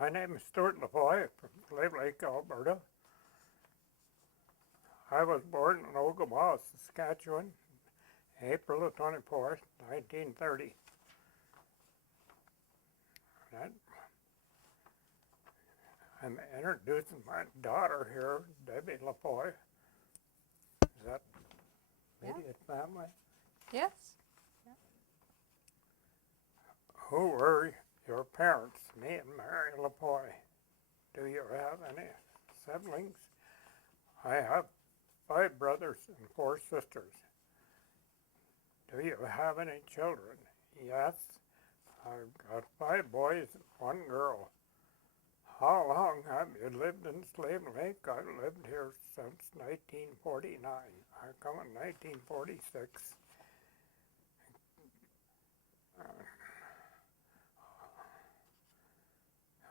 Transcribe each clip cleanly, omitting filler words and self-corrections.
My name is Stu LaFoy from Slave Lake, Alberta. I was born in Ogemaw, Saskatchewan, April the 24th, 1930. And I'm introducing my daughter here, Debbie LaFoy. Is that immediate family? Yes. Who were your parents, me and Mary LaFoy? Do you have any siblings? I have 5 brothers and 4 sisters. Do you have any children? Yes. I've got 5 boys and 1 girl. How long have you lived in Slave Lake? I've lived here since 1949. I come in 1946.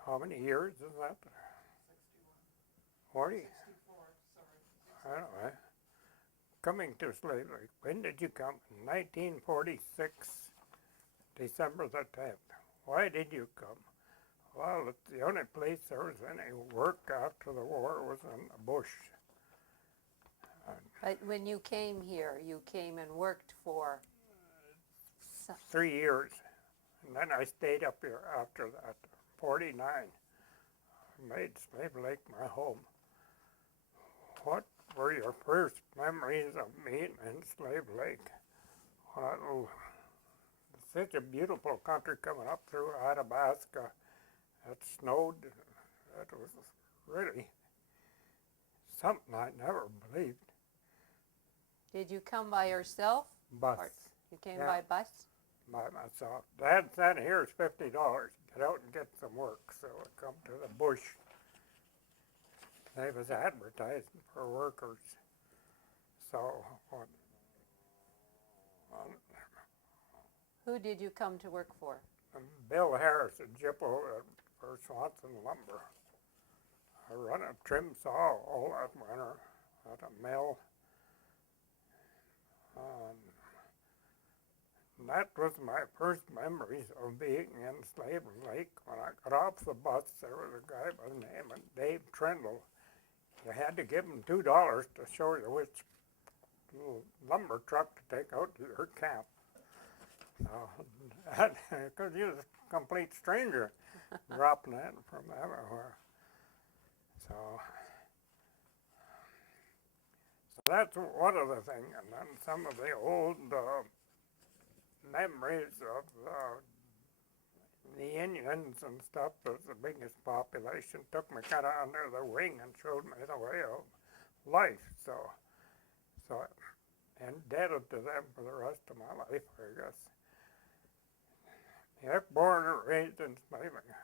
How many years is that? 40? 64, sorry. Anyway, coming to Slave Lake. When did you come? 1946, December the 10th. Why did you come? Well, it's the only place there was any work after the war was in the bush. But when you came here, you came and worked for 3 years. And then I stayed up here after that, 49. I made Slave Lake my home. What were your first memories of being in Slave Lake? Well, such a beautiful country coming up through Athabasca. It snowed. It was really something I never believed. Did you come by yourself? Bus. Or you came Yeah. by bus? By myself. Dad said, here's $50. Get out and get some work. So I come to the bush. They was advertising for workers. So Who did you come to work for? Bill Harris at Jippo for Swanson Lumber. I run a trim saw all that winter at a mill. And that was my first memories of being in Slave Lake. When I got off the bus, there was a guy by the name of Dave Trindle. You had to give him $2 to show you which little lumber truck to take out to your camp. Because he was a complete stranger dropping in from everywhere. So that's one of the things. And then some of the old memories of the Indians and stuff was the biggest population. Took me kind of under the wing and showed me the way of life. So indebted to them for the rest of my life, I guess. You're born and raised in slavery.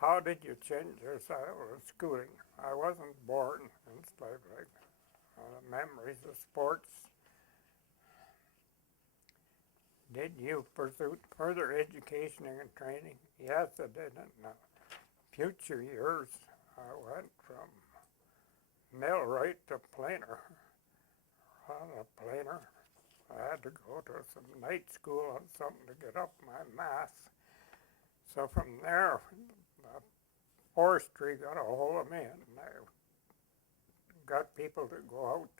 How did you change your style of schooling? I wasn't born in slavery. Memories of sports. Did you pursue further education and training? Yes, I did. In future years, I went from millwright to planer. On a planer, I had to go to some night school on something to get up my math. So from there, forestry got a hold of me, and I got people to go out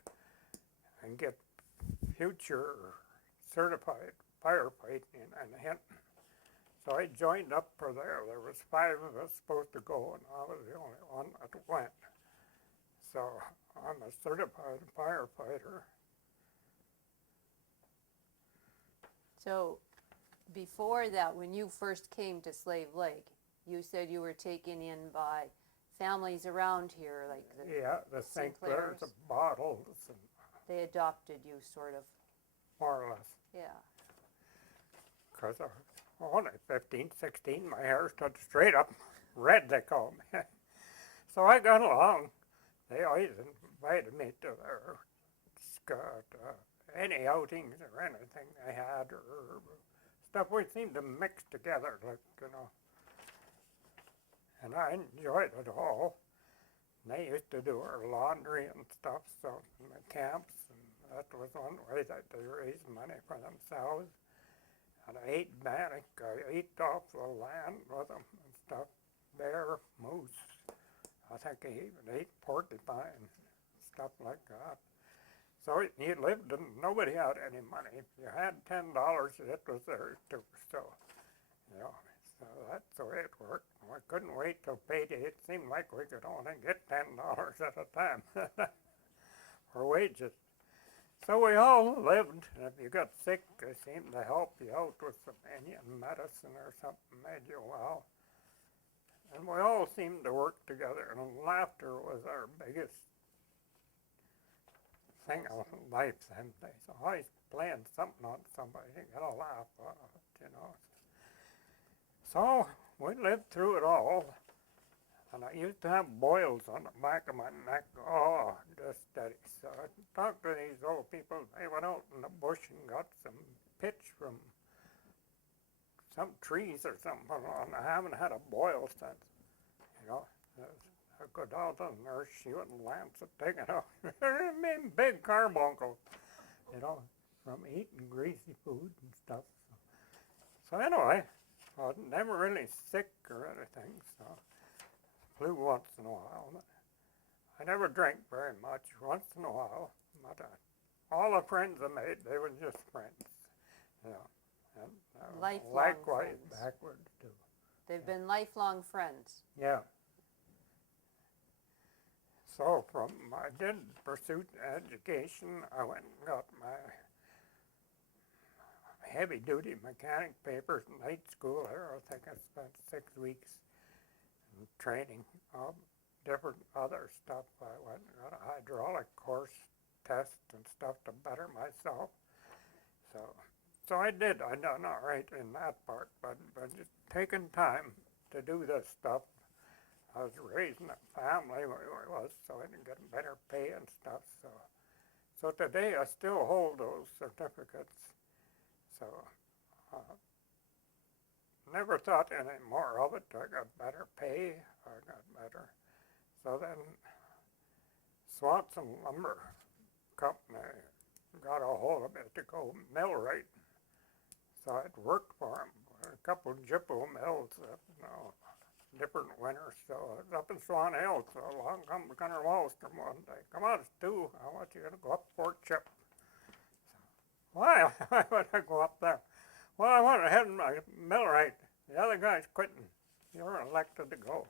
and get future certified firefighting and Hinton. So I joined up for there. There was 5 of us supposed to go, and I was the only one that went. So I'm a certified firefighter. So before that, when you first came to Slave Lake, you said you were taken in by families around here, like the St. Clairs, the Bottles, and they adopted you, sort of. more or less. Yeah. Because I was only 15, 16, my hair stood straight up, red they called me. So I got along. They always invited me to their any outings or anything they had or stuff. We seemed to mix together, and I enjoyed it all. And they used to do our laundry and stuff, so in the camps, and that was one way that they raised money for themselves. And I ate bannock. I ate off the land with them and stuff. bear, moose. I think he even ate porcupine, stuff like that. So he lived and nobody had any money. If you had $10, it was theirs too. So, you know, so that's the way it worked. We couldn't wait till payday. It seemed like we could only get $10 at a time for wages. So we all lived, and if you got sick, they seemed to help you out with some Indian medicine or something, made you well. And we all seemed to work together, and laughter was our biggest thing of life them days. Always playing something on somebody, you get a laugh out of it, you know. So we lived through it all, and I used to have boils on the back of my neck, just steady. So I talked to these old people. They went out in the bush and got some pitch from some trees or something, and I haven't had a boil since, you know. I go down to the nurse, she wouldn't lance it, take it out. Big carbuncle, you know, from eating greasy food and stuff. So anyway, I was never really sick or anything, so flu once in a while. But I never drank very much, once in a while. But all the friends I made, they were just friends, you know. And Lifelong likewise friends. backwards too. They've been lifelong friends. Yeah. So I did pursue education. I went and got my heavy-duty mechanic papers in night school there. I think I spent 6 weeks in training of different other stuff. I went and got a hydraulic course test and stuff to better myself. So I did. I done all right in that part, but just taking time to do this stuff. I was raising a family where I was, so I didn't get better pay and stuff. So today I still hold those certificates. So never thought any more of it. I got better pay. I got better. So then Swanson Lumber Company got a hold of me to go millwright. So I'd worked for them. A couple of Jippo mills, different winters. So I was up in Swan Hills. So along come Gunnar Wallstrom one day. Come on, Stu, I want you to go up Fort Chip. Why? Why would I go up there? Well, I want to head my millwright. The other guy's quitting. You're elected to go.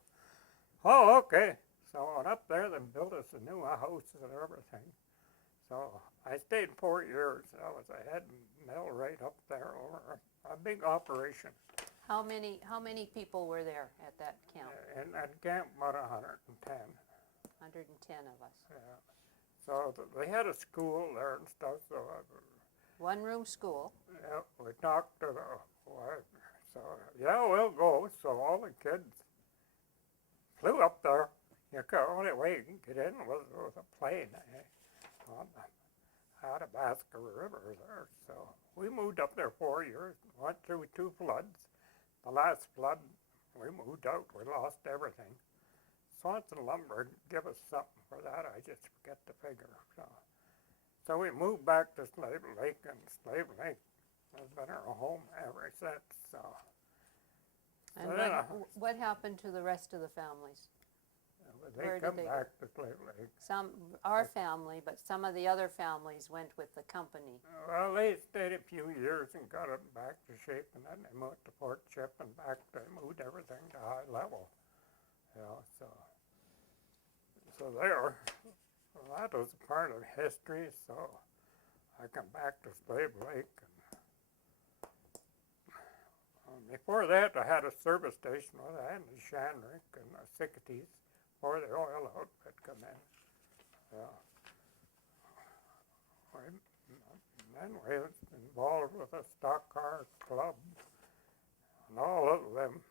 Oh, okay. So I went up there. They built us a new house and everything. So I stayed 4 years. I was a head millwright up there over a big operation. How many people were there at that camp? In that camp, about 110. 110 of us. Yeah. So they had a school there and stuff. So One-room school. yeah, we talked to the wife. So yeah, we'll go. So all the kids flew up there. The only way you can get in was with a plane on the Athabasca River there. So we moved up there 4 years. Went through 2 floods. The last flood, we moved out. We lost everything. Swanson Lumber give us something for that. I just forget the figure. So we moved back to Slave Lake, and Slave Lake has been our home ever since. And So what happened to the rest of the families? they Where did come they back to Slave Lake. Our family, but some of the other families went with the company. Well, they stayed a few years and got it back to shape, and then they moved to Fort Chip and back. They moved everything to high level. So there. Well, that was part of history. So I come back to Slave Lake, and before that, I had a service station with I had in Shanrick in the 60s. Before the oil outfit come in. Then we was involved with a stock car club and all of them.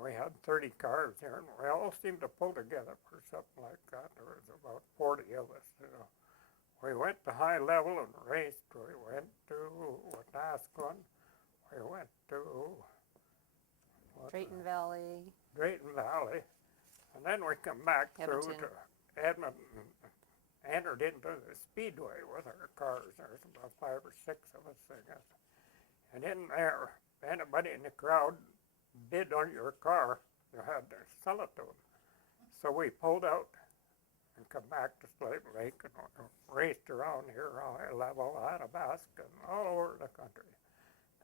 We had 30 cars here, and we all seemed to pull together for something like that. There was about 40 of us. We went to high level and raced. We went to Wetaskiwin. We went to Drayton Valley. Drayton Valley. And then we come back through to Edmonton, entered into the Speedway with our cars. There's about 5 or 6 of us, I guess. And in there, anybody in the crowd bid on your car, you had to sell it to them. So we pulled out and come back to Slave Lake and raced around here, high level, Athabasca, and all over the country.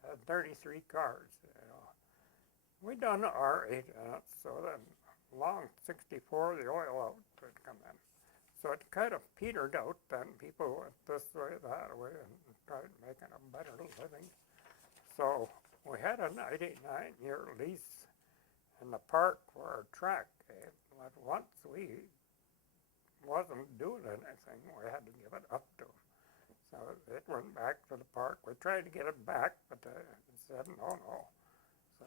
Had 33 cars, you know. We done our 8 minutes, so then along 64, the oil outfit come in. So it kind of petered out then. People went this way, that way, and tried making a better living. So we had a 99-year lease in the park for our track. But once we wasn't doing anything, we had to give it up to them. So it went back to the park. We tried to get it back, but they said no. So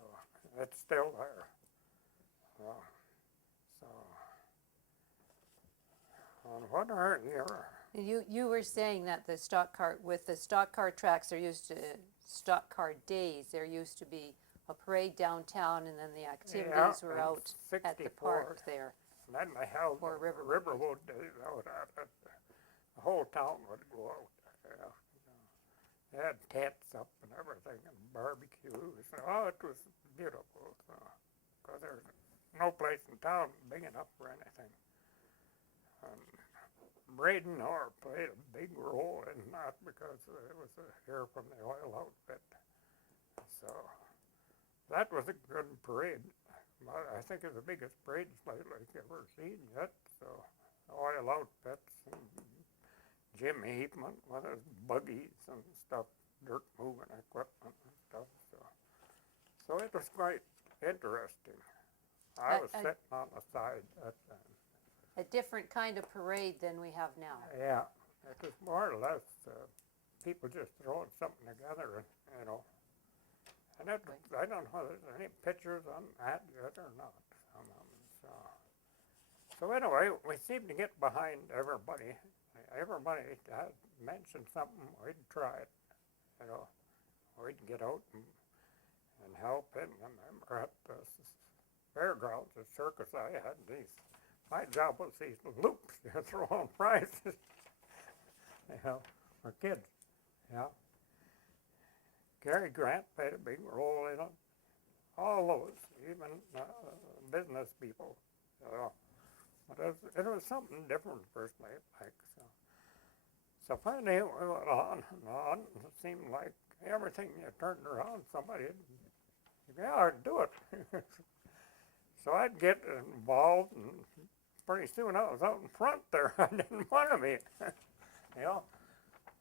it's still there. So on what are your... You were saying that the stock car, with the stock car tracks, there used to, stock car days, there used to be a parade downtown, and then the activities were out at the 64. park there. And then they held Or the Riverwood Days out at it. The whole town would go out. Yeah. They had tents up and everything, and barbecues. Oh, it was beautiful. Because there's no place in town big enough for anything. Braden Orr played a big role in that because it was here from the oil outfit. So that was a good parade. I think it's the biggest parade Slave Lake ever seen yet. So oil outfits and Jim Heapman with his buggies and stuff, dirt moving equipment and stuff. So it was quite interesting. I was sitting on the side at the time. A different kind of parade than we have now. Yeah, it was more or less people just throwing something together, and you know. And it, I don't know if there's any pictures on that yet or not. So anyway, we seemed to get behind everybody. Everybody had mentioned something, we'd try it. You know, we'd get out and help. And I remember at the fairgrounds, the circus, I had these. My job was these loops, throwing prizes, you know, for kids, yeah. Cary Grant played a big role in it. All those, even business people, you know. But it was something different for Slave Lake. So finally we went on and on. It seemed like everything you turned around, somebody would, yeah, I'd do it. So I'd get involved, and pretty soon I was out in front there. I didn't want to be, you know.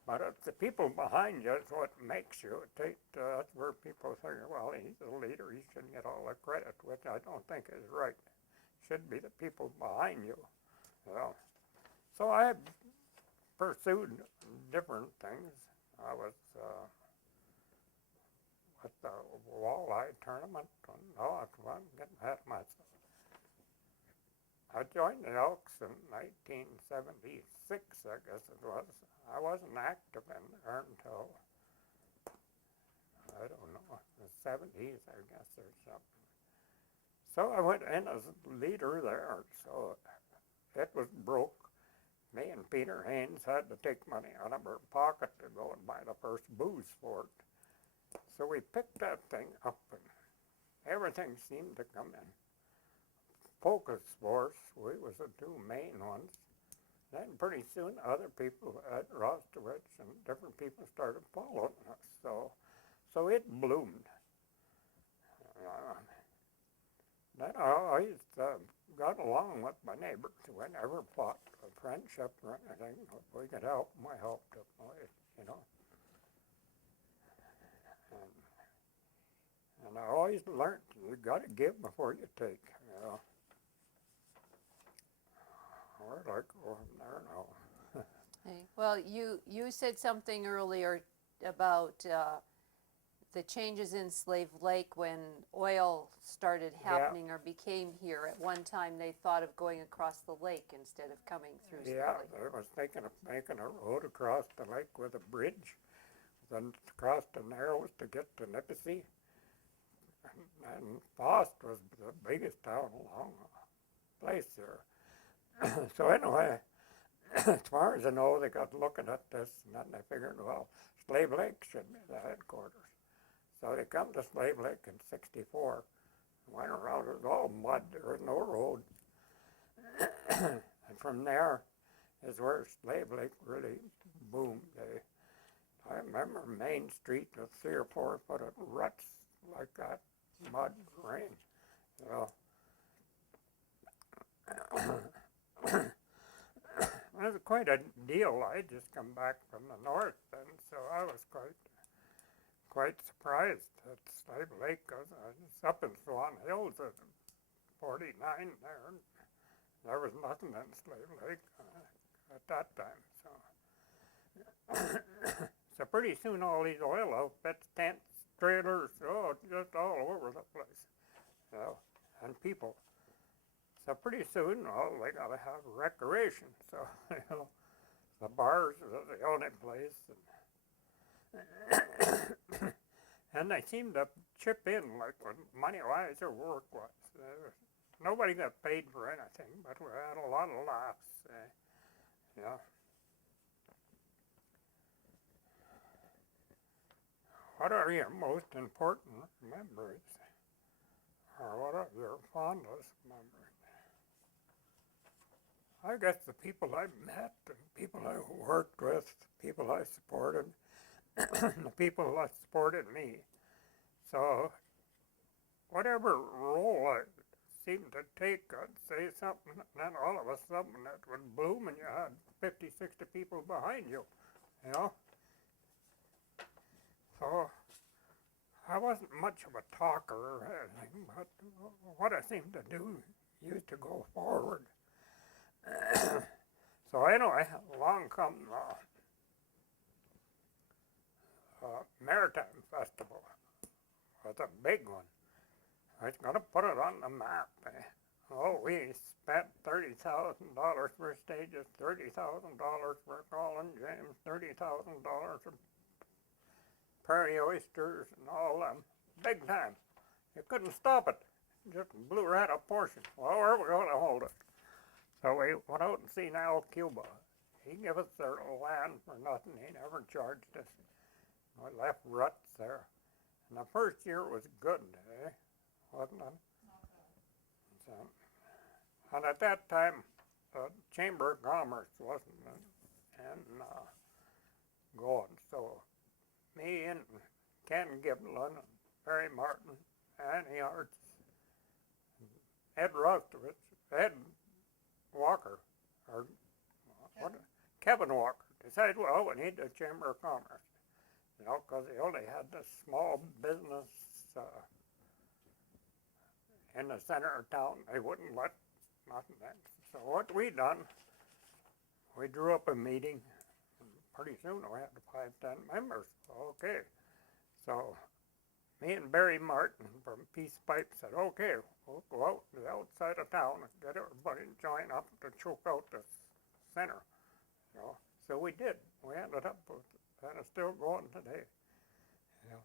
But it's the people behind you is what makes you. That's where people think, well, he's the leader, he should get all the credit, which I don't think is right. Should be the people behind you. Well, so I pursued different things. I was at the walleye tournament, and I'm getting ahead of myself. I joined the Elks in 1976, I guess it was. I wasn't active in there until, I don't know, the 70s, I guess, or something. So I went in as leader there, so it was broke. Me and Peter Haynes had to take money out of our pocket to go and buy the first booze for it. So we picked that thing up, and everything seemed to come in. Focus Force, we was the two main ones. Then pretty soon other people at Rostowitz and different people started following us. So it bloomed. Then I always got along with my neighbors. We never fought a friendship or anything. If we could help them, I helped them, you know. And I always learned, you got to give before you take, you know. Where'd I go from there now? Okay. Well, you said something earlier about the changes in Slave Lake when oil started happening or became here. At one time, they thought of going across the lake instead of coming through Slave Lake. They was thinking of making a road across the lake with a bridge, then across the Narrows to get to Nipissey. And Fost was the biggest town along the place there. So anyway, as far as I know, they got looking at this, and then they figured, well, Slave Lake should be the headquarters. So they come to Slave Lake in '64, Went around, it was all mud, there was no road. And from there is where Slave Lake really boomed. I remember Main Street with 3 or 4 foot of ruts like that, mud, rain. You know. It was quite a deal. I just come back from the north then, so I was quite surprised at Slave Lake, because it's up in Swan Hills at 49 there. And there was nothing in Slave Lake at that time. So, so pretty soon all these oil outfits, tents, trailers, just all over the place, you know, and people. So pretty soon, they gotta have recreation. So, you know, the bars are the only place. And they seemed to chip in, like, when money-wise or work-wise. Nobody got paid for anything, but we had a lot of laughs, yeah. What are your most important memories? Or what are your fondest memories? I guess the people I met, and people I worked with, people I supported, the people that supported me. So, whatever role I seemed to take, I'd say something, and then all of a sudden it would bloom and you had 50, 60 people behind you, you know? So, I wasn't much of a talker or anything, but what I seemed to do used to go forward. So anyway, along come Maritime Festival. It's a big one. I was going to put it on the map. Oh, we spent $30,000 for stages, $30,000 for Colin James, $30,000 for prairie oysters and all them. Big time. You couldn't stop it. Just blew right a portion. Well, where are we going to hold it? So we went out and seen Al Cuba. He gave us their land for nothing. He never charged us. We left ruts there. And the first year was good, wasn't it? So, and at that time, the Chamber of Commerce wasn't going. So me and Ken Giblin and Barry Martin, Annie Arts, Ed Rostovich, Ed Walker, or Kevin Walker, decided, well, we need the Chamber of Commerce, you know, because they only had this small business in the center of town. They wouldn't let nothing in. So what we done, we drew up a meeting, and pretty soon we had 5, 10 members. Okay, so me and Barry Martin from Peace Pipe said, okay, we'll go out to the outside of town and get everybody to join up to choke out the center. You know? So we did. We ended up with it, and it's still going today. You know?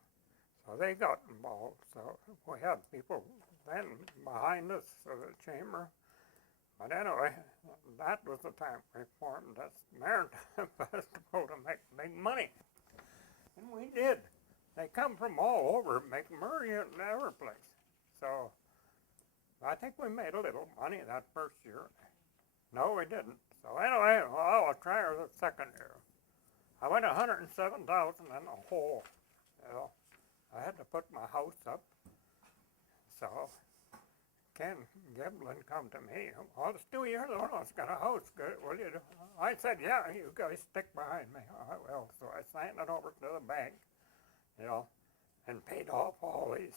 So they got involved. So we had people then behind us, the chamber. But anyway, that was the time we formed this Maritime Festival to make big money. And we did. They come from all over McMurray and every place. So I think we made a little money that first year. No, we didn't. So anyway, well, I'll try her the second year. I went 107,000 in the hole. You know, I had to put my house up. So Ken Giblin come to me. Oh, Stu, you're the one that's got a house. Good, will you? I said, yeah, you guys stick behind me. I will. So I signed it over to the bank, you know, and paid off all these.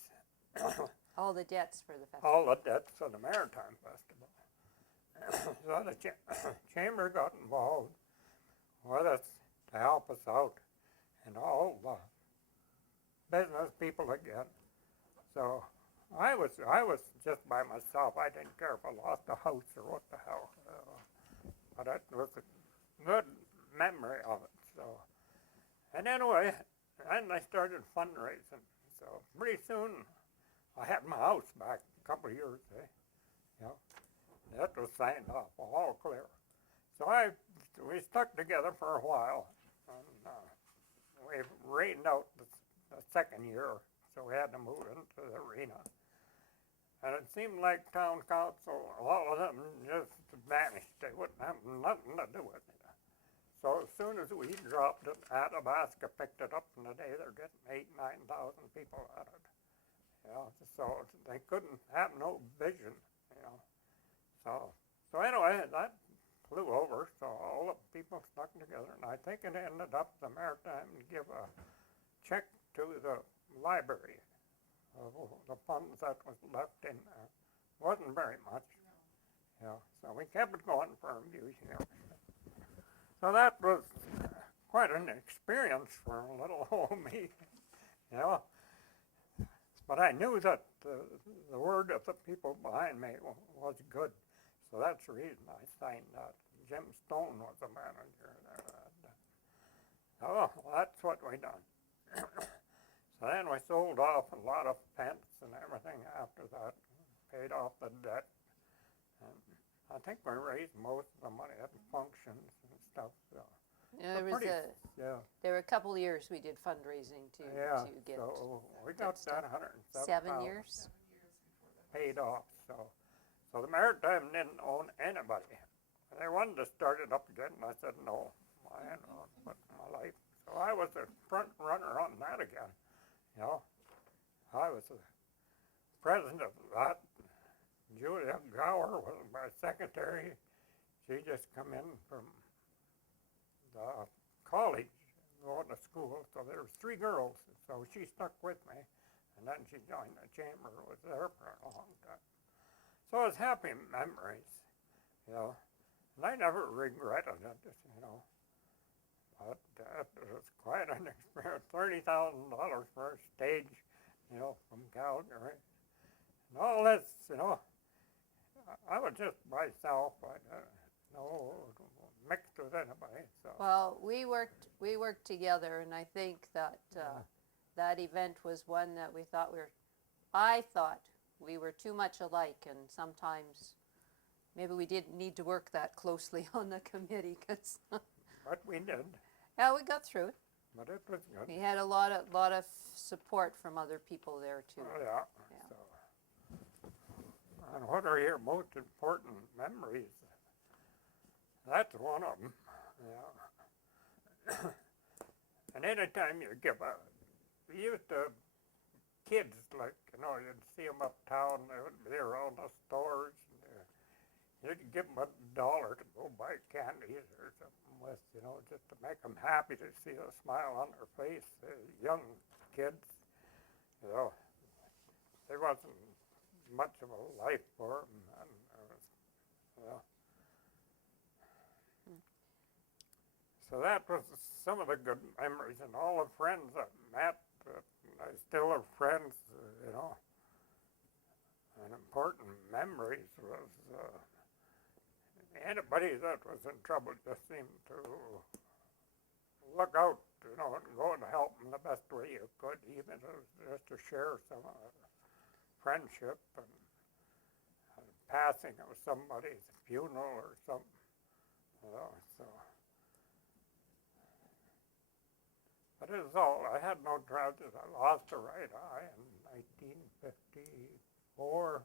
All the debts for the festival. All the debts for the Maritime Festival. So the chamber got involved with us to help us out, and all the business people again. So I was just by myself. I didn't care if I lost a house or what the hell. But that was a good memory of it. So, and anyway, then I started fundraising. So pretty soon, I had my house back a couple of years. You know, that was signed off, all clear. So we stuck together for a while, and we rained out the second year. So we had to move into the arena. And it seemed like town council, all of them just vanished. They wouldn't have nothing to do with it. So as soon as we dropped it, Athabasca picked it up, and today they're getting 8,000 9,000 people at it. So they couldn't have no vision, you know. So anyway, that flew over, so all the people stuck together, and I think it ended up the Maritime to give a check to the library of the funds that was left in there. Wasn't very much. So we kept it going for a few years. So that was quite an experience for little old me, you know. But I knew that the word of the people behind me was good. So that's the reason I signed that. Jim Stone was the manager there. Oh, that's what we done. So then we sold off a lot of pence and everything after that, paid off the debt. And I think we raised most of the money at the functions and stuff. So Yeah, yeah, there were a couple of years we did fundraising to get so we got stuff. that 107,000 7 years. paid off. So the Maritime didn't own anybody. They wanted to start it up again, and I said no. I ain't gonna put my life. So I was the front runner on that again. You know, I was the president of that. Julia Gower was my secretary. She just come in from the college going to school. So there was 3 girls. So she stuck with me, and then she joined the chamber. Was there for a long time. So it was happy memories, you know. And I never regretted it, you know. But it was quite an experience. $30,000 for a stage, you know, from Calgary. And all this, you know, I was just myself. I no mixed with anybody. So. Well, we worked together, and I think that that event was one that I thought we were too much alike, and sometimes maybe we didn't need to work that closely on the committee, because But we did. yeah, we got through it. But it was good. We had a lot of support from other people there too. Oh, yeah. So. And what are your most important memories? That's one of them. Yeah. And anytime you give we used to, kids, like, you know, you'd see them uptown, they would be around the stores, and you'd give them $1 to go buy candies or something with, you know, just to make them happy to see a smile on their face. Young kids, you know, there wasn't much of a life for them, and you know. So that was some of the good memories, and all the friends I met, I still have friends, you know. And important memories was anybody that was in trouble just seemed to look out, you know, and go and help them the best way you could, even if it was just to share some friendship and passing of somebody's funeral or something, you know, so. But it was all, I had no tragedy. I lost a right eye in 1954,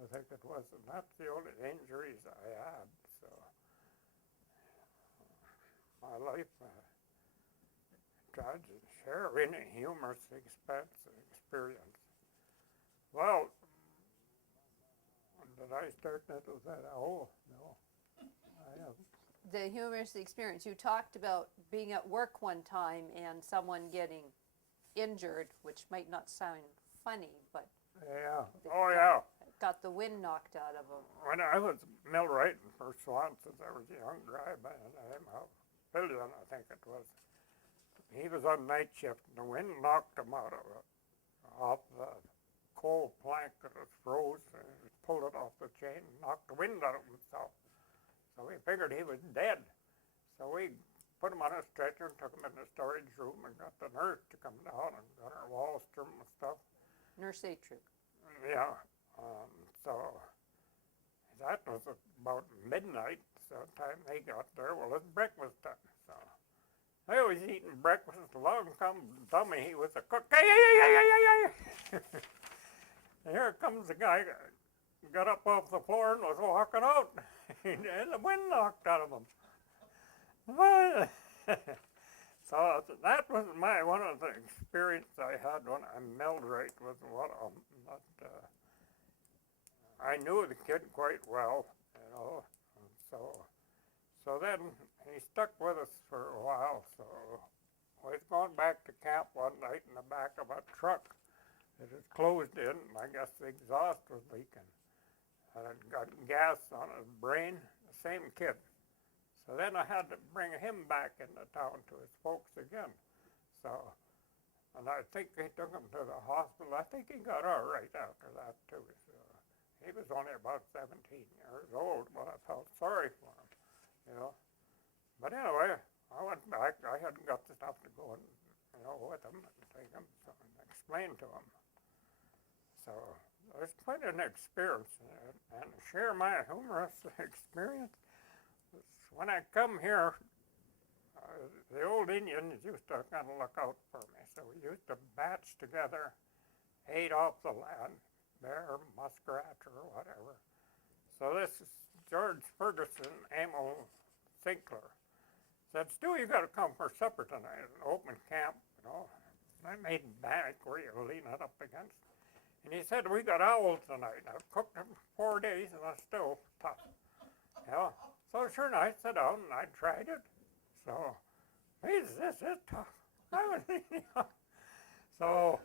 I think it was, and that's the only injuries I had, so. My life, tried to share any humorous experience. Well, did I start that with that? Oh, no. I have. The humorous experience. You talked about being at work one time and someone getting injured, which might not sound funny, but Yeah. Oh, yeah. got the wind knocked out of them. When I was millwrighting for Swanson, there was a young guy by the name of Billion, I think it was. He was on night shift, and the wind knocked him out of off the coal plank that was froze, and he pulled it off the chain and knocked the wind out of himself. So we figured he was dead. So we put him on a stretcher and took him in the storage room and got the nurse to come down and got her Wallstrom and stuff. Nurse Atrick. Yeah. So that was about midnight. So the time they got there, well, his breakfast time. So I was eating breakfast. Along come dummy. He was a cook. You here comes the guy, got up off the floor and was walking out, and the wind knocked out of him. Well, so that was one of the experiences I had when I milled right with one of them. But I knew the kid quite well, you know, and so then he stuck with us for a while. So I was going back to camp one night in the back of a truck. It was closed in, and I guess the exhaust was leaking. And it got gas on his brain, the same kid. So then I had to bring him back into town to his folks again. So, and I think they took him to the hospital. I think he got all right after that too. So he was only about 17 years old, but I felt sorry for him, you know. But anyway, I went back. I hadn't got the stuff to go and, you know, with him and take him and explain to him. So it was quite an experience, and to share my humorous experience. When I come here, the old Indians used to kind of look out for me. So we used to batch together, 8 off the land, bear, muskrat, or whatever. So this is George Ferguson, Emil Sinclair. Said, Stu, you got to come for supper tonight at an open camp, you know. I made bannock where you lean it up against. And he said, we got owls tonight. I've cooked them for 4 days and they're still tough. You know? So sure enough, I sat down and I tried it. So, this is tough. I was, you know. So,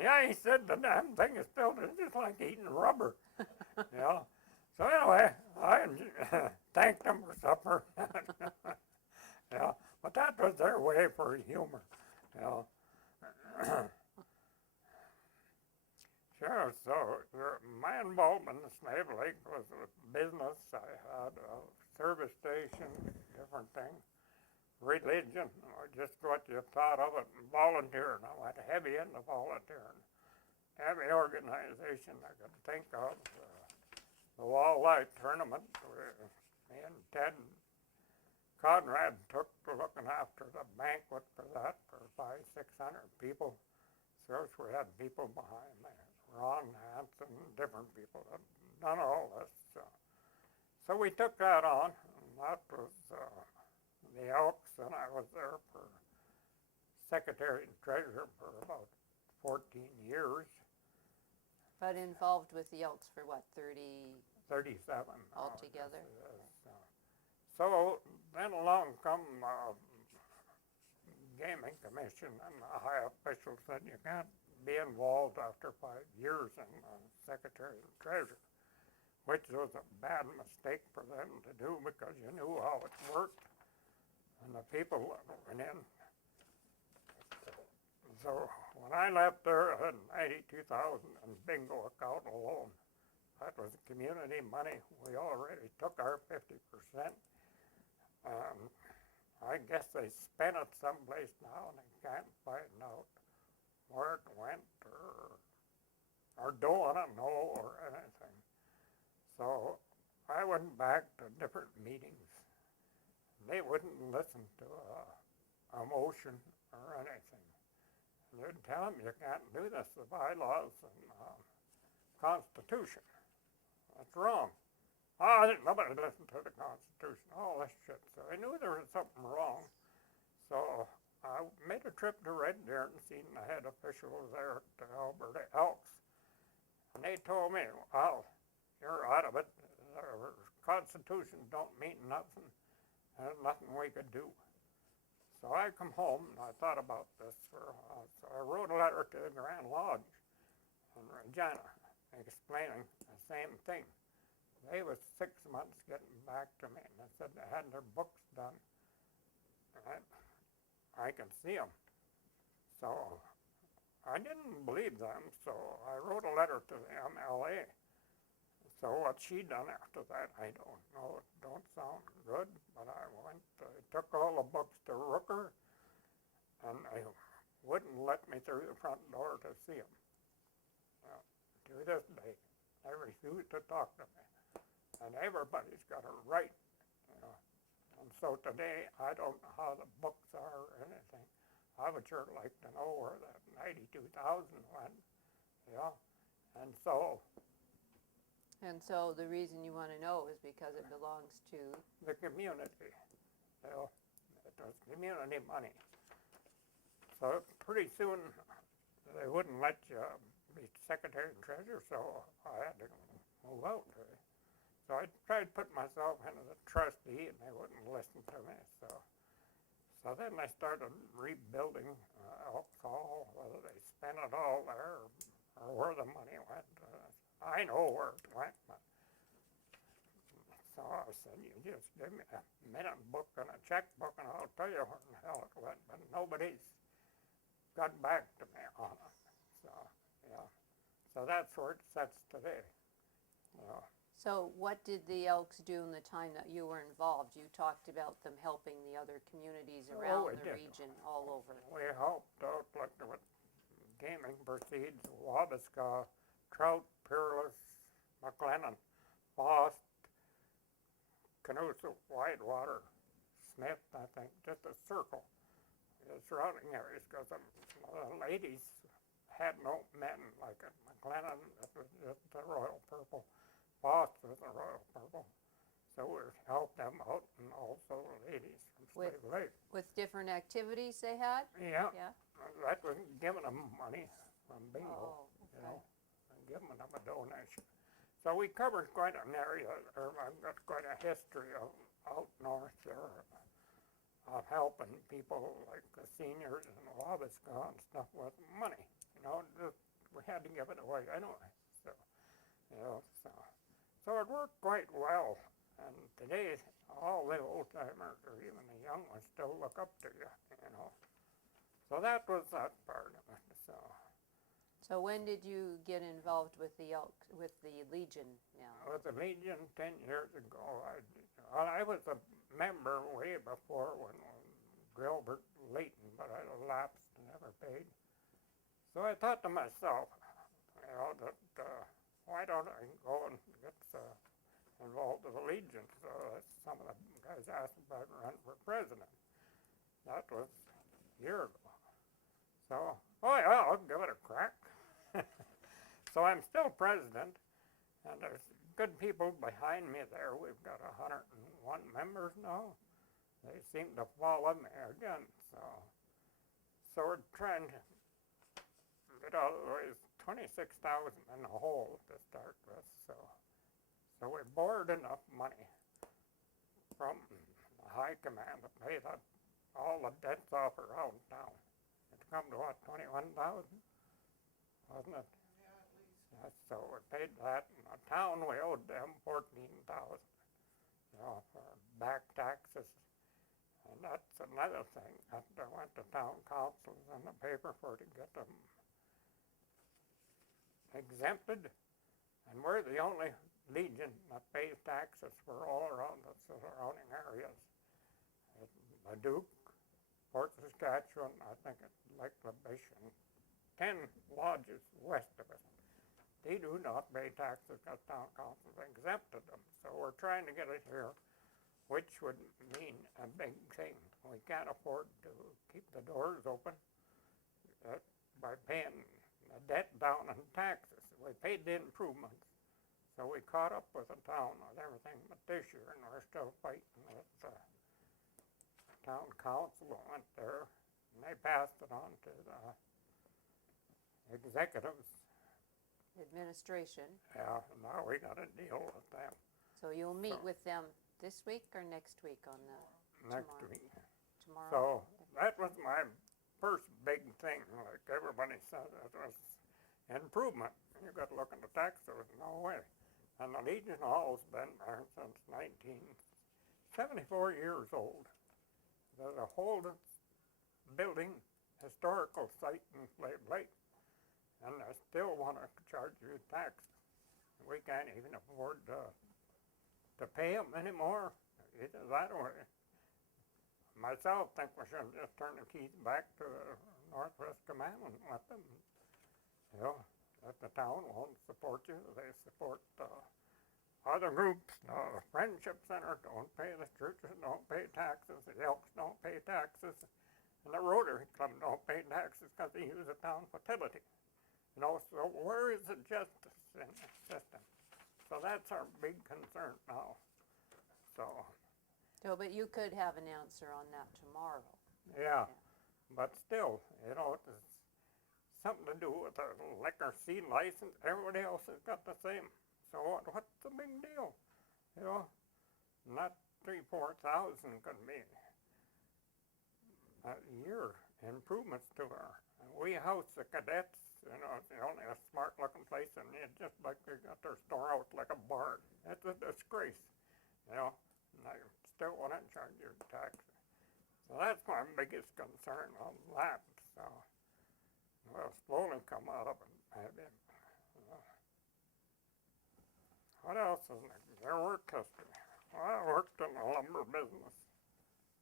yeah, he said the damn thing is still just like eating rubber. You know. So anyway, I thanked them for supper. Yeah, but that was their way for humor. You know. Sure, so my involvement in Slave Lake was with business. I had a service station, different things, religion, or just what you thought of it, and volunteering. I went heavy into volunteering. Every organization I could think of. The Walleye Tournament, me and Ted Conrad took to looking after the banquet for that for 500-600 people. So we had people behind me. Ron Hansen, different people that done all this. So we took that on, and that was the Elks, and I was there for secretary and treasurer for about 14 years. But involved with the Elks for what, 37 altogether? So then along come Gaming Commission, and the high officials said you can't be involved after 5 years in secretary and treasurer, which was a bad mistake for them to do because you knew how it worked and the people that went in. So when I left there, I had 92,000 in bingo account alone. That was community money. We already took our 50%. I guess they spent it someplace now and I can't find out where it went or don't know or anything. So I went back to different meetings. They wouldn't listen to a motion or anything. They'd tell them you can't do this, the bylaws and Constitution. That's wrong. Oh, nobody listened to the Constitution, all this shit. So I knew there was something wrong. So I made a trip to Red Deer and seen the head officials there at the Alberta Elks. And they told me, well, you're out of it. The Constitution don't mean nothing. There's nothing we could do. So I come home and I thought about this for a while. So I wrote a letter to the Grand Lodge in Regina explaining the same thing. They was 6 months getting back to me, and they said they had their books done. I can see them. So I didn't believe them, so I wrote a letter to the MLA. So what she done after that, I don't know. It don't sound good, but I took all the books to Rooker, and they wouldn't let me through the front door to see them. To this day, they refuse to talk to me. And everybody's got a right, you know. And so today, I don't know how the books are or anything. I would sure like to know where that 92,000 went, you know. And so And so the reason you want to know is because it belongs to, the community, you know, it was community money. So pretty soon, they wouldn't let you be secretary and treasurer, so I had to move out. So I tried to put myself into the trustee, and they wouldn't listen to me. So then I started rebuilding Elks Hall, whether they spent it all there or where the money went. I know where it went, but so I said, you just give me a minute book and a checkbook, and I'll tell you where the hell it went. But nobody's got back to me on it. So yeah, so that's where it sits today. so what did the Elks do in the time that you were involved? You talked about them helping the other communities around we the did. region all over. We helped out like with gaming proceeds, Wabasca, Trout, Peerless, McLennan, Foss, Canusa, Whitewater, Smith, I think, just a circle. The surrounding areas, because the ladies had no men like it. McLennan, it was just the Royal Purple. Foss was the Royal Purple. So we helped them out, and also the ladies from With- Slave Lake. With different activities they had? Yeah, Yeah? that was giving them money from bingo, Oh, you okay. know, and giving them a donation. So we covered quite an area, or I've got quite a history of out north there of helping people like the seniors in Wabasca and stuff with money. You know, just, we had to give it away anyway. So, you know, so it worked quite well. And today, all the old timers or even the young ones still look up to you, you know. So that was that part of it. So when did you get involved with the Elks, with the Legion now? With the Legion 10 years ago, I was a member way before when Gilbert Layton, but I lapsed and never paid. So I thought to myself, you know, that why don't I go and get involved with the Legion? So some of the guys asked if I'd run for president. That was a year ago. So, oh yeah, I'll give it a crack. So I'm still president, and there's good people behind me there. We've got 101 members now. They seem to follow me again, so we're trying to get out of the way. It's 26,000 in the hole to start with, so we borrowed enough money from the high command to pay all the debts off around town. It's come to what, 21,000, wasn't it? Yeah, at least. So we paid that, and the town, we owed them 14,000, you know, for back taxes. And that's another thing. I went to town councils and the paper for to get them exempted. And we're the only Legion that pays taxes for all around the surrounding areas. Leduc, Fort Saskatchewan, I think it's Lake Labation, 10 lodges west of us. They do not pay taxes because town council exempted them. So we're trying to get it here, which would mean a big thing. We can't afford to keep the doors open by paying the debt down in taxes. We paid the improvements, so we caught up with the town with everything but this year, and we're still fighting with the town council that went there, and they passed it on to the executives. Administration. Yeah, now we got to deal with them So you'll meet So- with them this week or next week on the, next Tomorrow. week. tomorrow? So that was my first big thing, like everybody said, it was improvement. You got to look at the tax, there was no way. And the Legion Hall's been there since 1974 years old. There's a whole building, historical site in Slave Lake, and they still want to charge you tax. We can't even afford to pay them anymore, either that or myself think we should just turn the keys back to the Northwest Command and let them, you know, that the town won't support you. They support other groups. The Friendship Center don't pay, the churches don't pay taxes, the Elks don't pay taxes, and the Rotary Club don't pay taxes because they use the town fertility. You know, so where is the justice in the system? So that's our big concern now. So, So, but you could have an answer on that tomorrow. yeah, but still, you know, it's something to do with a liquor C license. Everybody else has got the same. So what's the big deal? You know, not 3,000-4,000 could be a year improvements to our. We house the cadets. You know, it's only a smart looking place, and it's just like they got their store out like a barn. That's a disgrace. You know, and I still want to charge your taxes. So that's my biggest concern on that. So we'll slowly come out of it, maybe. What else is their work history? Well, I worked in the lumber business.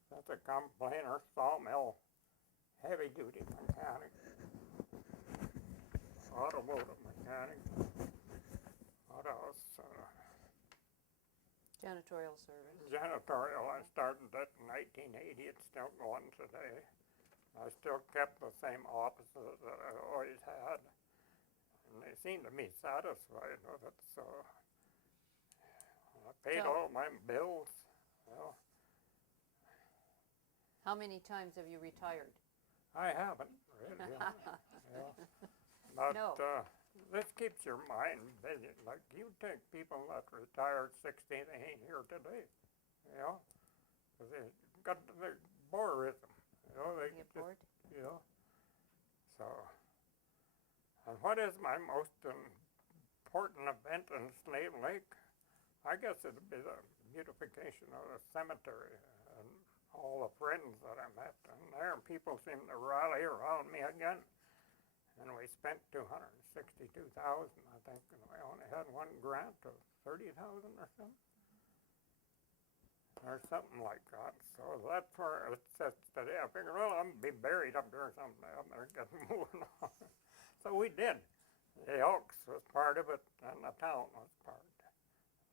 That's a complainer, sawmill, heavy duty mechanic, automotive mechanic. What else? Janitorial service. Janitorial, I started that in 1980. It's still going today. I still kept the same offices that I always had. And they seem to be satisfied with it, so I paid all my bills. Well, how many times have you retired? I haven't really. Yeah. But No. This keeps your mind busy. Like you take people that retired 60, they ain't here today. You know, 'cause they got the boredom. You know, they Get just, bored? you know. So, and what is my most important event in Slave Lake? I guess it'd be the beautification of the cemetery and all the friends that I met. And there, people seem to rally around me again. And we spent $262,000, I think, and we only had one grant of $30,000 or something. Or something like that. So that's where it sits today. I figured, well, I'm gonna be buried up there someday. I better get moving on. So we did. The Elks was part of it, and the town was part of it.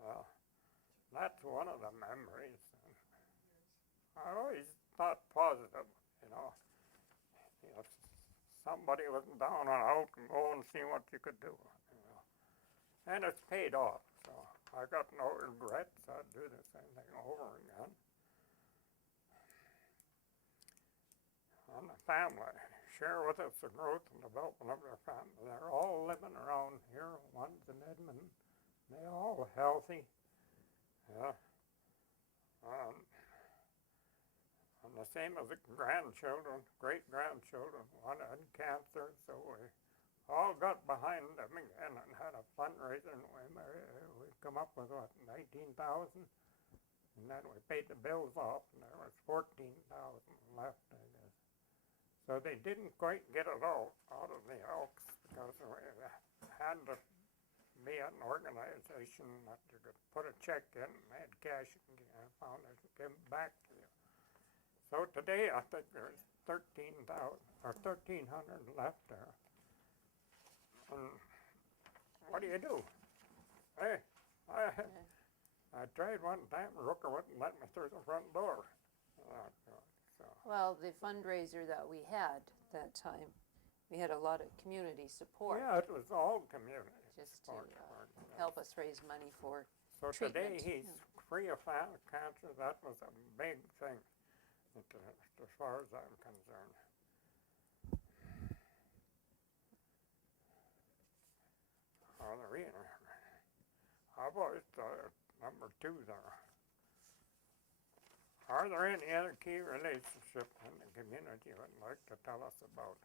Well, that's one of the memories. I always thought positive, you know. If somebody was down and out, and go and see what you could do, you know. And it's paid off, so I got no regrets. I'd do the same thing over again. And the family, share with us the growth and development of their family. They're all living around here. One's in Edmonton. They're all healthy. Yeah. And the same as the grandchildren, great-grandchildren. One had cancer, so we all got behind them again and had a fundraiser, and we come up with, what, 19,000? And then we paid the bills off, and there was 14,000 left, I guess. So they didn't quite get it all out of the Elks, because we had to be an organization that you could put a check in, and they had cash, and I found it, give it back to you. So today, I think there's 13,000 or 1,300 left there. And what do? Hey, I tried one time, Rooker wouldn't let me through the front door. So. Well, the fundraiser that we had that time, we had a lot of community support. Yeah, it was all community just support. to help us raise money for So treatment. today he's free of cancer. That was a big thing, as far as I'm concerned. Oh, the reader. I've always thought number 2 there. Are there any other key relationships in the community you would like to tell us about?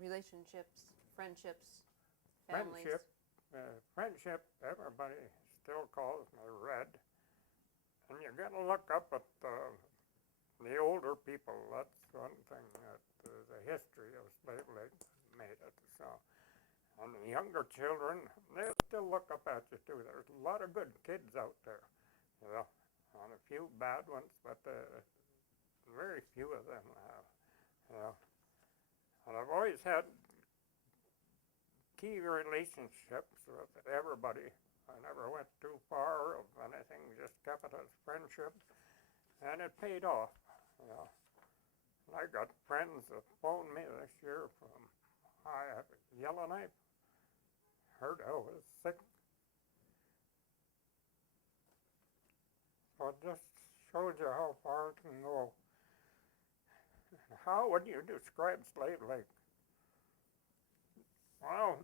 Relationships, friendships, families. Friendship, everybody still calls me Red. And you gotta look up at the older people. That's one thing that the history of Slave Lake made it. So, and the younger children, they still look up at you too. There's a lot of good kids out there, you know, and a few bad ones, but very few of them have, you know. And I've always had key relationships with everybody. I never went too far of anything, just kept it as friendship, and it paid off, you know. And I got friends that phoned me this year from high up Yellowknife. Heard I was sick. So it just shows you how far it can go. How would you describe Slave Lake? Well,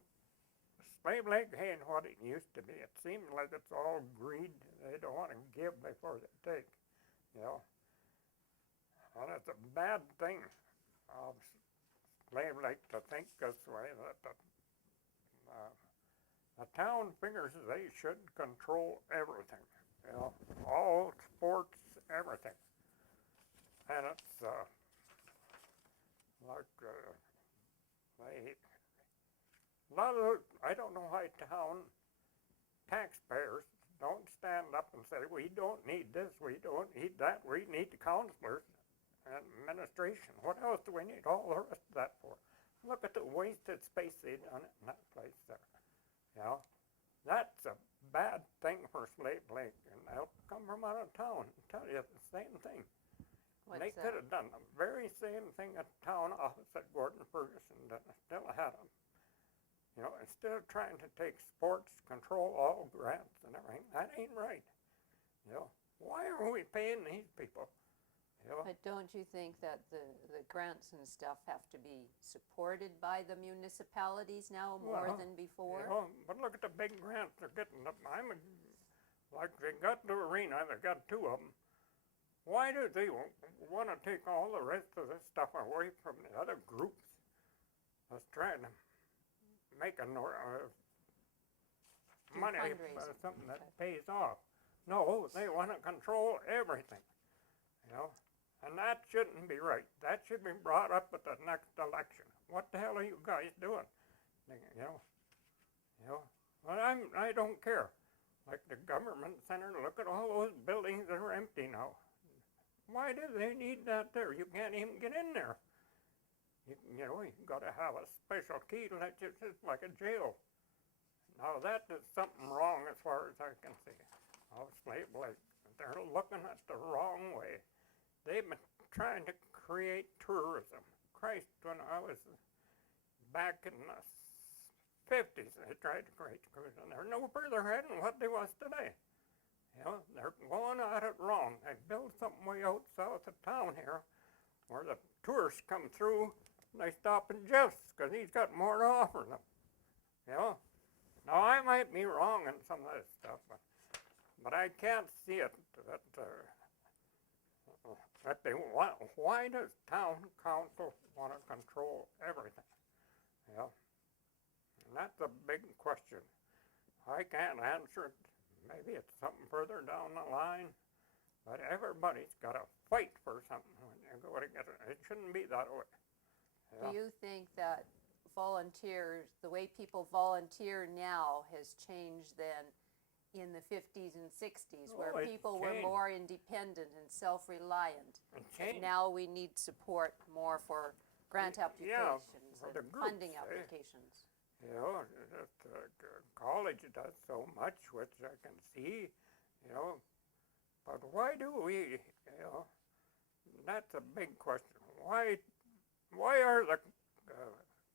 Slave Lake ain't what it used to be. It seems like it's all greed. They don't want to give before they take, you know. And it's a bad thing of Slave Lake to think this way, that the town figures they should control everything, you know, all sports, everything. And it's they, a lot of, I don't know why town taxpayers don't stand up and say, we don't need this, we don't need that, we need the counselors and administration. What else do we need all the rest of that for? Look at the wasted space they done it in that place there. You know, that's a bad thing for Slave Lake, and they'll come from out of town and tell you the same thing. What's They that? could have done the very same thing at town office at Gordon Ferguson, and still had them. You know, instead of trying to take sports, control all grants and everything, that ain't right. You know, why are we paying these people? You know, But don't you think that the grants and stuff have to be supported by the municipalities now more Well, than before? you know, but look at the big grants they're getting. Like they got the arena, they got two of them. Why do they want to take all the rest of this stuff away from the other groups that's trying to make a money fundraising. something that pays off? No, they want to control everything, you know, and that shouldn't be right. That should be brought up at the next election. What the hell are you guys doing? You know. Well, I don't care. Like the government center, look at all those buildings that are empty now. Why do they need that there? You can't even get in there. You know, you got to have a special key to let you, just like a jail. Now that is something wrong as far as I can see. Oh, Slave Lake, they're looking at the wrong way. They've been trying to create tourism. Christ, when I was back in the 50s, they tried to create tourism. They're no further ahead than what they was today. You know, they're going at it wrong. They built something way out south of town here where the tourists come through and they stop in Jeff's because he's got more to offer them. You know? Now, I might be wrong in some of this stuff, but I can't see it that they want. Why does town council want to control everything? You know? And that's a big question. I can't answer it. Maybe it's something further down the line, but everybody's got to fight for something when you go to get it. It shouldn't be that way. Yeah. Do you think that volunteers, the way people volunteer now has changed than in the 50s and 60s, Oh, where it's people were changed. more independent and self-reliant? It changed. Now we need support more for grant Yeah, applications for the and groups, funding eh? applications. You know, college does so much, which I can see, you know, but why do we, you know, that's a big question. Why are the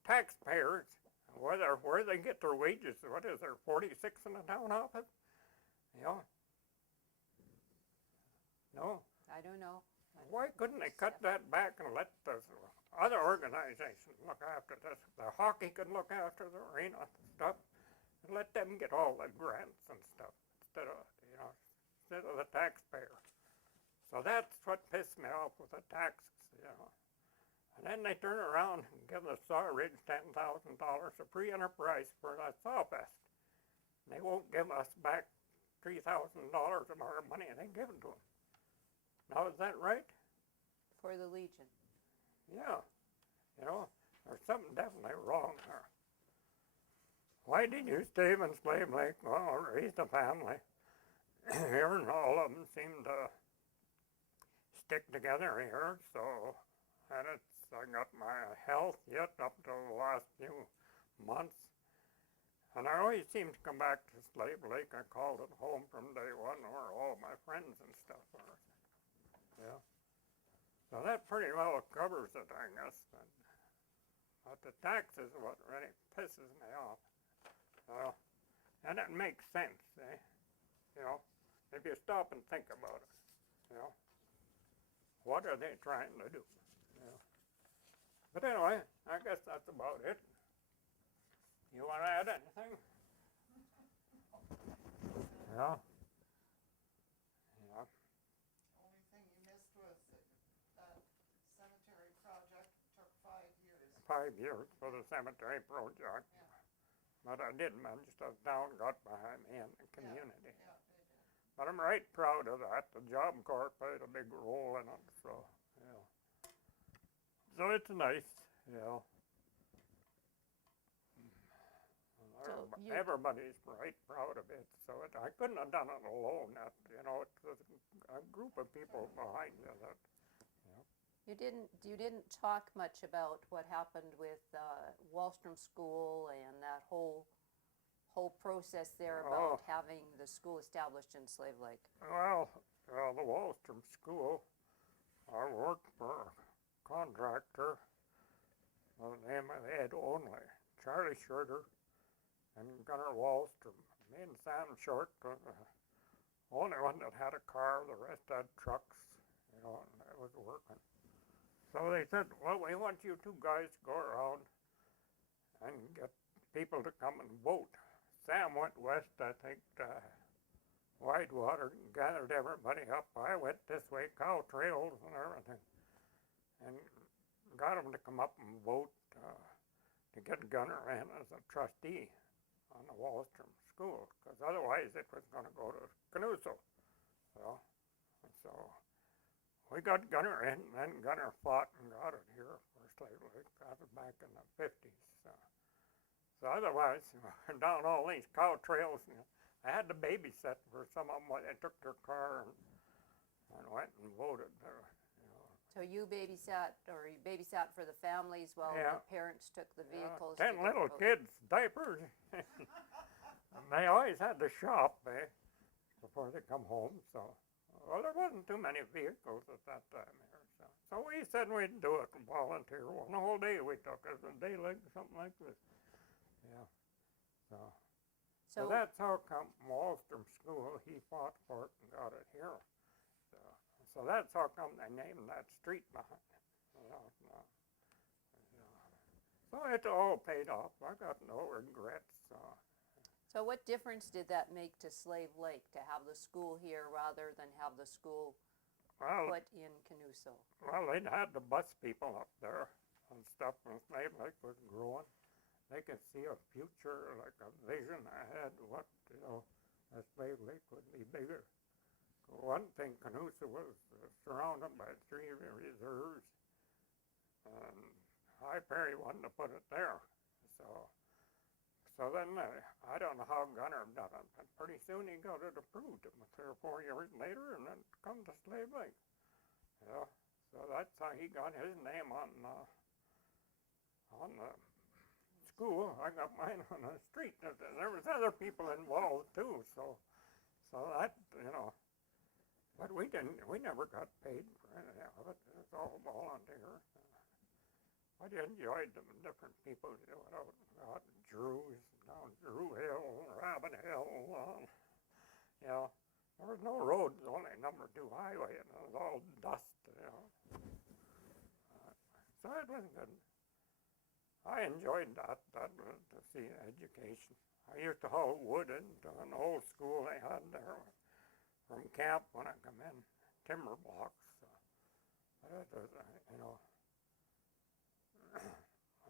taxpayers, where they get their wages, what is there, 46 in the town office? You know? No? I don't know. Why couldn't they cut that back and let the other organizations look after this? The hockey could look after the arena and stuff, and let them get all the grants and stuff instead of the taxpayer. So that's what pissed me off with the taxes, you know. And then they turn around and give the Saw Ridge $10,000 a free enterprise for that Saw Fest. And they won't give us back $3,000 of our money they give it to them. Now, is that right? For the Legion. Yeah. You know, there's something definitely wrong there. Why did you stay in Slave Lake? Well, raised a family. Here, and all of them seem to stick together here, so, and I got my health yet up to the last few months. And I always seem to come back to Slave Lake. I called it home from day one, where all my friends and stuff are. Yeah. So that pretty well covers it, I guess. But the taxes is what really pisses me off. Well, and it makes sense, eh? You know, if you stop and think about it, you know, what are they trying to do? You know? But anyway, I guess that's about it. You want to add anything? Yeah. Yeah. Only thing you missed was that cemetery project took 5 years. 5 years for the cemetery project. Yeah. But I did manage the town got behind me and the community. Yeah, they did. But I'm right proud of that. The Job Corps played a big role in it, so, yeah. So it's nice, you know. So you- Everybody's right proud of it, so I couldn't have done it alone. You know, it was a group of people behind you that, You didn't talk much about what happened with Wallstrom School and that whole process there about Oh. having the school established in Slave Lake. well, the Wallstrom School, I worked for a contractor by the name of Ed Only, Charlie Schroeder, and Gunnar Wallstrom. Me and Sam Short was the only one that had a car, the rest had trucks, you know, and it was working. So they said, well, we want you two guys to go around and get people to come and vote. Sam went west, I think, to Whitewater, and gathered everybody up. I went this way, cow trails and everything, and got them to come up and vote to get Gunnar in as a trustee on the Wallstrom School, because otherwise it was going to go to Canuso. So we got Gunnar in, and then Gunnar fought and got it here for Slave Lake. Got it back in the 50s. So otherwise, down all these cow trails, I had to babysit for some of them when they took their car and went and voted there. So you babysat for the families while Yeah. the parents took the Yeah, vehicles. 10 to get little votes. kids, diapers. And they always had to shop, before they come home. So, well, there wasn't too many vehicles at that time here. So we said we'd do it and volunteer. One whole day we took it, a day like something like this. Yeah. So So that's how come Wallstrom School, he fought for it and got it here. So that's how come they named that street behind it. So it all paid off. I got no regrets. So what difference did that make to Slave Lake to have the school here rather than have the school Well, put in Canuso? they'd had the bus people up there and stuff when Slave Lake was growing. They could see a future, like a vision ahead, what, a Slave Lake would be bigger. One thing, Canusa was surrounded by 3 reserves, and High Perry wanted to put it there. So then, I don't know how Gunnar done it, but pretty soon he got it approved 3 or 4 years later, and then come to Slave Lake. Yeah, so that's how he got his name on the school. I got mine on the street. There was other people involved too, so that, but we never got paid for any of it. It was all volunteer. I enjoyed the different people out Drew's, down Drew Hill, Rabbit Hill. There was no road, only number 2 highway, and it was all dust. So it was good. I enjoyed that to see education. I used to haul wood into an old school they had there from camp when I come in, timber blocks. That was,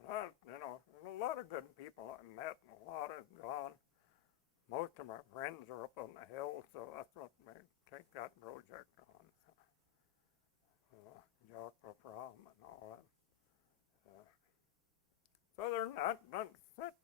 a lot of good people I met, and a lot have gone. Most of my friends are up on the hill, so that's what made take that project on. Jock LaFoy and all that. So other than that, that's it.